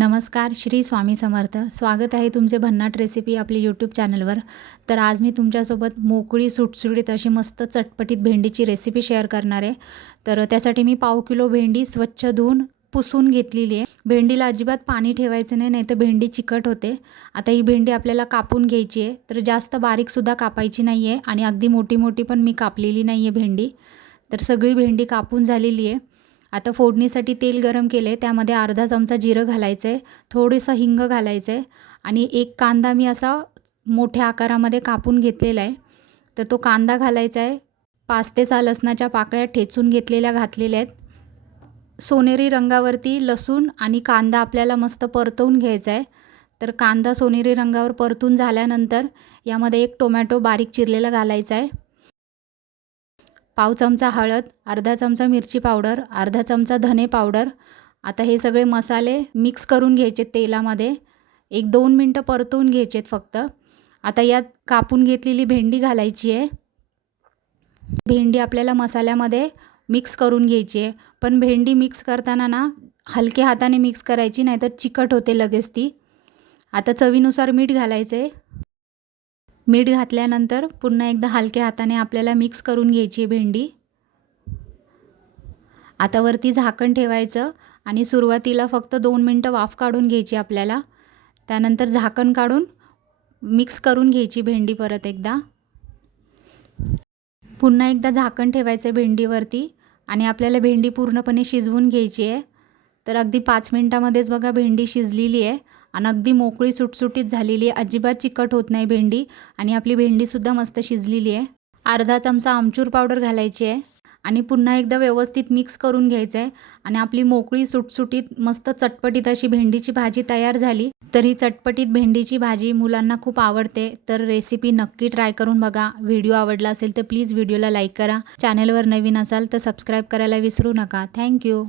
नमस्कार श्री स्वामी समर्थ. स्वागत आहे तुमचे भन्नाट रेसिपी आपली यूट्यूब चॅनलवर तर आज मी तुमच्यासोबत मोकळी सुटसुटीत अशी मस्त चटपटीत भेंडीची रेसिपी शेअर करणार आहे. तर त्यासाठी मी पाव किलो भेंडी स्वच्छ धुवून पुसून घेतलेली आहे. भेंडीला अजिबात पाणी ठेवायचं नाही नाही तर भेंडी चिकट होते. आता ही भेंडी आपल्याला कापून घ्यायची आहे. तर जास्त बारीकसुद्धा कापायची नाही आहे आणि अगदी मोठी मोठी पण मी कापलेली नाही आहे भेंडी. तर सगळी भेंडी कापून झालेली आहे. आता फोडणीसाठी तेल गरम केले त्यामध्ये अर्धा चमचा जिरं घालायचं आहे थोडंसं हिंग घालायचं आहे आणि एक कांदा मी असा मोठ्या आकारामध्ये कापून घेतलेला आहे. तर तो कांदा घालायचा आहे. पाच ते सहा लसणाच्या पाकळ्या ठेचून घेतलेल्या घातलेल्या आहेत. सोनेरी रंगावरती लसूण आणि कांदा आपल्याला मस्त परतवून घ्यायचा आहे. तर कांदा सोनेरी रंगावर परतून झाल्यानंतर यामध्ये एक टोमॅटो बारीक चिरलेला घालायचा आहे. पाव चमचा हळद अर्धा चमचा मिरची पावडर अर्धा चमचा धने पावडर. आता हे सगळे मसाले मिक्स करून घ्यायचे तेलामध्ये. एक दोन मिनटं परतवून घ्यायचेत फक्त. आता यात कापून घेतलेली भेंडी घालायची आहे. भेंडी आपल्याला मसाल्यामध्ये मिक्स करून घ्यायची आहे. पण भेंडी मिक्स करताना ना हलक्या हाताने मिक्स करायची नाहीतर चिकट होते लगेच ती. आता चवीनुसार मीठ घालायचं आहे मीठ घातल्यानंतर पुन्हा एकदा हलक्या हाताने आपल्याला मिक्स करून घ्यायची भेंडी. आता वरती झाकण ठेवायचं आणि सुरुवातीला फक्त दोन मिनटं वाफ काढून घ्यायची आपल्याला. त्यानंतर झाकण काढून मिक्स करून घ्यायची भेंडी परत एकदा. पुन्हा एकदा झाकण ठेवायचं भेंडीवरती आणि आपल्याला भेंडी पूर्णपणे शिजवून घ्यायची आहे. तर अगदी पाच मिनटामध्येच बघा भेंडी शिजलेली आहे. आणि अगदी मोकळी सुटसुटीत झालेली आहे. अजिबात चिकट होत नाही भेंडी आणि आपली भेंडीसुद्धा मस्त शिजलेली आहे. अर्धा चमचा आमचूर पावडर घालायची आहे आणि पुन्हा एकदा व्यवस्थित मिक्स करून घ्यायचं आहे आणि आपली मोकळी सुटसुटीत मस्त चटपटीत अशी भेंडीची भाजी तयार झाली तर ही चटपटीत भेंडीची भाजी मुलांना खूप आवडते. तर रेसिपी नक्की ट्राय करून बघा. व्हिडिओ आवडला असेल तर प्लीज व्हिडिओला लाईक करा. चॅनलवर नवीन असाल तर सबस्क्राईब करायला विसरू नका. थँक्यू